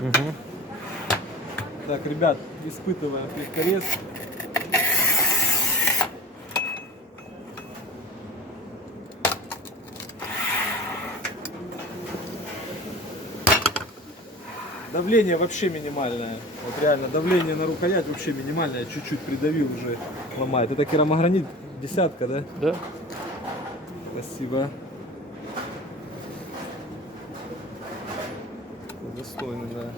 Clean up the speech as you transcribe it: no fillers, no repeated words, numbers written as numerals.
Угу. Так, ребят, испытываем клеткорез. Давление вообще минимальное. Вот реально, давление на рукоять вообще минимальное. Чуть-чуть придавил, уже ломает. Это керамогранит десятка, да? Да. Спасибо. Достойно, да.